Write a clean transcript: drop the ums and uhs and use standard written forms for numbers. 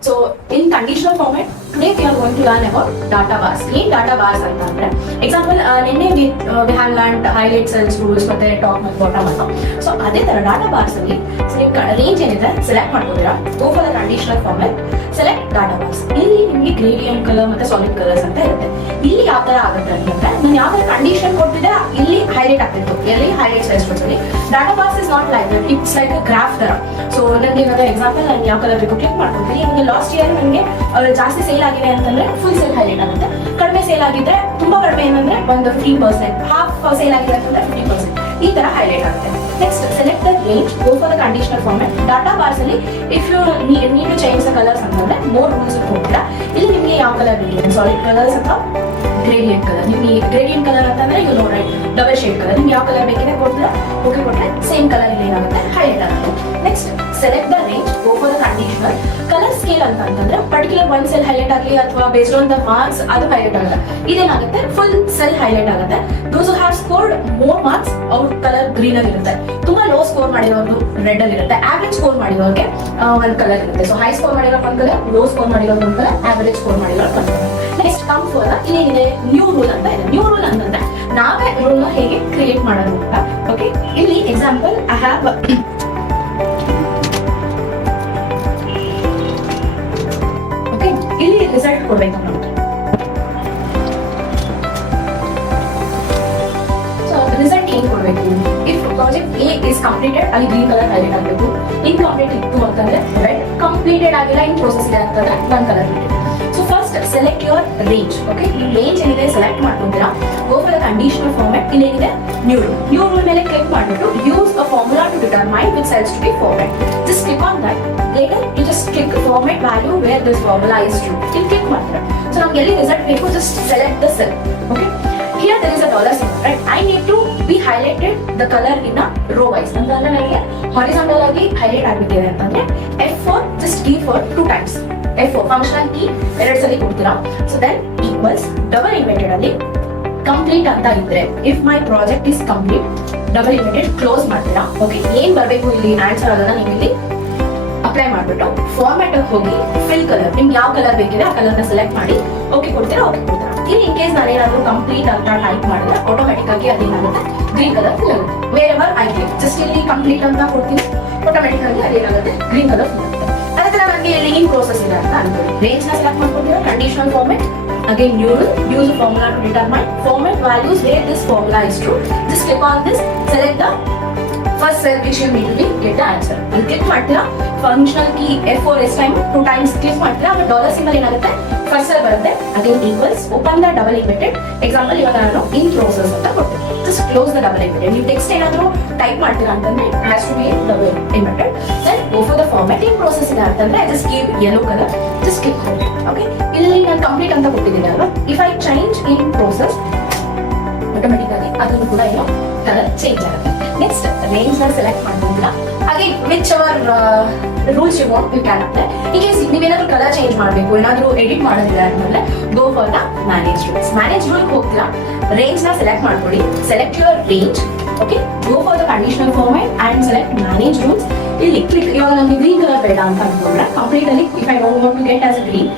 So in conditional format, today we are going to learn about data bars. What data bars are? Example, we have learned highlight cells rules, but top and bottom. So ಅದೇ ತರ data bars ಅಲ್ಲಿ range ಏನಿದೆ select ಮಾಡ್ಕೋತೀರಾ. Go for the conditional format. Select data bars. ಇಲ್ಲಿ ನಿಮಗೆ gradient color ಮತ್ತೆ solid colors ಅಂತ ಇರುತ್ತೆ. ಇಲ್ಲಿ ಯಾವ ತರ ಆಗುತ್ತೆ ಅಂತಂದ್ರೆ ನಾನು ಯಾವ ತರ ಕಂಡೀಷನ್ ಕೊಟ್ಟಿದ್ದೆ ಇಲ್ಲಿ ಹೈಲೈಟ್ ಆಗ್ತಿತ್ತು. ಎಲ್ಲಿ ಹೈಲೈಟ್ cells ಅಲ್ಲಿ data bars is not like that. It's like a graph ತರ. So ನನಗೆ ಇವಾಗ ಎಕ್ಸಾಂಪಲ್ ನಾನು ಯಾವ ಕಲರ್ ಬೇಕು ಕ್ಲಿಕ್ ಮಾಡ್ಕೊತೀನಿ. ಇವಾಗ ಲಾಸ್ಟ್ ಇಯರ್ ನನಗೆ ಜಾಸ್ತಿ ಸೇಲ್ ಆಗಿದೆ ಅಂತಂದ್ರೆ ಫುಲ್ ಸೇಲ್ ಹೈಲೈಟ್ ಆಗುತ್ತೆ. ಕಡಿಮೆ ಸೇಲ್ ಆಗಿದ್ರೆ ತುಂಬಾ ಕಡಿಮೆ ಏನಂದ್ರೆ ಒಂದು 50%, ಹಾಫ್ ಸೇಲ್ ಆಗಿದೆ ಅಂತಂದ್ರೆ 50%. ಈ ತರ ಹೈಲೈಟ್ ಆಗುತ್ತೆ. Next select the range, go for the conditional format. Data bars ಅಲ್ಲಿ if you need to change the colours ಅಂತಂದ್ರೆ ಮೋರ್ ರೂಲ್ಸ್ ಹೋಗ್ತೀರಾ. ಇಲ್ಲಿ ನಿಮಗೆ ಯಾವ ಕಲರ್ ಬೇಕು, ಸಾಲಿಡ್ ಕಲರ್ಸ್ ಅಥವಾ ಗ್ರೇಡಿಯಂಟ್ ಕಲರ್. ನಿಮಗೆ ಗ್ರೇಡಿಯಂಟ್ ಕಲರ್ ಅಂತಂದ್ರೆ you know right, double shade colour. ನಿಮ್ಗೆ ಯಾವ ಕಲರ್ ಬೇಕಿದೆ ಕೊಡ್ತೀರಾ, ಓಕೆ ಕೊಟ್ಟರೆ ಸೇಮ್ ಕಲರ್ ಇಲ್ಲಿ ಏನಾಗುತ್ತೆ ಹೈಲೈಟ್ ಆಗುತ್ತೆ. Next select the range, go for the conditional. Colour scale ಅಂತಂದ್ರೆ ಪರ್ಟಿಕ್ಯುಲರ್ ಒನ್ ಸೆಲ್ ಹೈಲೈಟ್ ಆಗಲಿ ಅಥವಾ ಬೇಸ್ಡ್ ಆನ್ ದ ಮಾರ್ಕ್ಸ್ ಅದು ಹೈಲೈಟ್ ಆಗುತ್ತೆ. ಇದೇನಾಗುತ್ತೆ ಫುಲ್ ಸೆಲ್ ಹೈಲೈಟ್ ಆಗುತ್ತೆ. Those have scored more marks ಅವ್ರ ಕಲರ್ ಗ್ರೀನ್ ಅಲ್ಲಿ ಇರುತ್ತೆ. ತುಂಬಾ ಲೋ ಸ್ಕೋರ್ ಮಾಡಿರೋದು ರೆಡ್ ಅಲ್ಲಿ ಇರುತ್ತೆ. ಆವರೇಜ್ ಸ್ಕೋರ್ ಮಾಡಿರೋರಿಗೆ ಒಂದ್ ಕಲರ್ ಇರುತ್ತೆ. ಸೊ ಹೈ ಸ್ಕೋರ್ ಮಾಡಿರೋ ಒಂದ್ ಕಲರ್, ಲೋ ಸ್ಕೋರ್ ಮಾಡಿರೋ ಒಂದ್ ಕಲರ್, ಆವರೇಜ್ ಸ್ಕೋರ್ ಮಾಡಿರೋ ಒಂದ್ ಕಲರ್. ನೆಕ್ಸ್ಟ್ ಕಮ್ ಫಾರ್ ಇಲ್ಲೇನಿದೆ ನ್ಯೂ ರೂಲ್ ಅಂತ ಇದೆ. ನ್ಯೂ ರೂಲ್ ಅಂತಂದ್ರೆ ನಾವೇ ರೂಲ್ ನ ಹೇಗೆ ಕ್ರಿಯೇಟ್ ಮಾಡೋದು ಅಂತ. ಓಕೆ, ಇಲ್ಲಿ ಎಕ್ಸಾಂಪಲ್ ಐ ಹ್ಯಾವ್ ಇಲ್ಲಿ ರಿಸಲ್ಟ್ ಕೊಡ್ಬೇಕು ನಾವು. ಸೊ ರಿಸಲ್ಟ್ ಏನ್ ಕೊಡ್ಬೇಕು, if project A is completed ಅಲ್ಲಿ ಗ್ರೀನ್ ಕಲರ್ ಹೈಲೈಟ್ ಆಗಬೇಕು. ಇನ್ಕಂಪ್ಲೀಟ್ ಇತ್ತು ಅಂತಂದ್ರೆ ರೆಡ್, ಕಂಪ್ಲೀಟೆಡ್ ಆಗಿಲ್ಲ ಇನ್ ಪ್ರೋಸೆಸ್ ಇದೆ ಅಂತಂದ್ರೆ ಒನ್ ಕಲರ್ ಇರುತ್ತೆ. So first select your range. Okay, ಈ ರೇಂಜ್ ಏನಿದೆ ಸೆಲೆಕ್ಟ್ ಮಾಡ್ಕೊಂತೀರಾ. Go for the conditional format. ಇಲ್ಲೇನಿದೆ ನ್ಯೂ ರೂಲ್. ನ್ಯೂ ರೂಲ್ ಮೇಲೆ ಕ್ಲಿಕ್ ಮಾಡಿಬಿಟ್ಟು use a formula to determine which cells to B format. Just click on that. Later you just click format value where this formula is true. You click ಮಾಡ್ತೀರಾ. So ನಮ್ಗೆ ಎಲ್ಲಿ result ಬೇಕು just select the cell. Okay, here there is a dollar symbol, right? I need to be highlighted the color in a row wise. ಅಂದ್ರೆ ನನಗೆ horizontal ಆಗಿ highlight ಆಗಬೇಕಿದೆ ಅಂತಂದ್ರೆ F4 just key for 2 times. F4 functional key ಎರಡು ಸಲ ಕೊಡ್ತೀರಾ. So then equals double inverted ಅಲ್ಲಿ complete ಅಂತ ಇದ್ರೆ if my project is complete double inverted close ಮಾಡ್ತೀರಾ. ಓಕೆ, ಏನ್ ಬರಬೇಕು ಇಲ್ಲಿ ಆನ್ಸರ್ ಅದನ್ನ ನೀವು ಇಲ್ಲಿ ಅಪ್ಲೈ ಮಾಡ್ಬಿಟ್ಟು ಫಾರ್ಮ್ಯಾಟ್ ಹೋಗಿ ಫಿಲ್ ಕಲರ್, ನಿಮ್ಗೆ ಯಾವ ಕಲರ್ ಬೇಕಿದೆ ಆ ಕಲರ್ ನ ಸೆಲೆಕ್ಟ್ ಮಾಡಿ ಓಕೆ ಕೊಡ್ತೀರಾ. ಓಕೆ ಕೊಡ್ತೀರಾ. ಇಲ್ಲಿ ಇನ್ ಕೇಸ್ ನಾನು ಏನಾದ್ರು ಕಂಪ್ಲೀಟ್ ಅಂತ ಟೈಪ್ ಮಾಡಿದ್ರೆ ಆಟೋಮೆಟಿಕ್ ಆಗಿ ಅದೇನಾಗುತ್ತೆ ಗ್ರೀನ್ ಕಲರ್ ಫಿಲ್ ಆಗುತ್ತೆ. ವೇರೆವರ್ ಐ ಕ್ಲಿಕ್ ಜಸ್ಟ್ ಇಲ್ಲಿ ಕಂಪ್ಲೀಟ್ ಅಂತ ಕೊಡ್ತೀನಿ, ಆಟೋಮೆಟಿಕ್ ಆಗಿ ಅದೇನಾಗುತ್ತೆ ಗ್ರೀನ್ ಕಲರ್ ಫಿಲ್ ಆಗುತ್ತೆ. ಅದೇ ತರ ನನಗೆ ಇಲ್ಲಿ ಇನ್ ಪ್ರೋಸೆಸ್ ಇದೆ ಅಂತ ಅನ್ಕೊಳ್ಳಿ. ರೇಂಜ್ ನ ಸೆಲೆಕ್ಟ್ ಮಾಡ್ಕೊತೀರಾ, conditional format. Again new rule, use a formula to determine format values where this formula is true. Just click on this, select the first cell which you need to be get the answer. And click ಮಾಡ್ತೀರಾ. Functional key F4 as time 2 times click ಮಾಡ್ತೀರಾ. ಆಮೇಲೆ dollar symbol ಏನಾಗುತ್ತೆ first cell ಬರುತ್ತೆ. Again equals, open the double inverted. Example ಇವಾಗ ನಾನು in process ಅಂತ ಕೊಡ್ತೀನಿ. Just close the double inverted. ನೀವು ಟೆಕ್ಸ್ಟ್ ಏನಾದರೂ ಟೈಪ್ ಮಾಡ್ತೀರಾ ಅಂತಂದ್ರೆ it has to be double inverted. Then go for the format. In process ಇದೆ ಅಂತಂದ್ರೆ just give yellow colour, just click ಮಾಡಿ. ಓಕೆ, ಇಲ್ಲಿ ನಾನು ಕಂಪ್ಲೀಟ್ ಅಂತ ಕೊಟ್ಟಿದ್ದೀನಿ ಅಲ್ವಾ. If I change in process automatic ಆಗಿ ಅದನ್ನು ಕೂಡ ಏನೋ ಕಲರ್ ಚೇಂಜ್ ಆಗುತ್ತೆ. ನೆಕ್ಸ್ಟ್ ರೇಂಜ್ ನ ಸೆಲೆಕ್ಟ್ ಮಾಡ್ಕೊಂಡ್ರಾ. ಹಾಗೆ whichever rules you want you can apply. In case ನೀವೇನಾದ್ರೂ ಕಲರ್ ಚೇಂಜ್ ಮಾಡಬೇಕು, ಏನಾದ್ರೂ ಎಡಿಟ್ ಮಾಡೋದಿಲ್ಲ ಅಂತಂದ್ರೆ go for the manage rules. Manage rule ಹೋಗ್ತೀರಾ, ರೇಂಜ್ ನ ಸೆಲೆಕ್ಟ್ ಮಾಡ್ಕೊಳ್ಳಿ. Select your range. Okay, go for the conditional format and select manage rules. ಇಲ್ಲಿ click. ಇವಾಗ ನಮಗೆ ಗ್ರೀನ್ ಕಲರ್ ಬೇಡ ಅಂತ ಅನ್ಕೊಂಡ್ರೆ ಕಂಪ್ಲೀಟ್ ಅಲ್ಲಿ if I want to get as green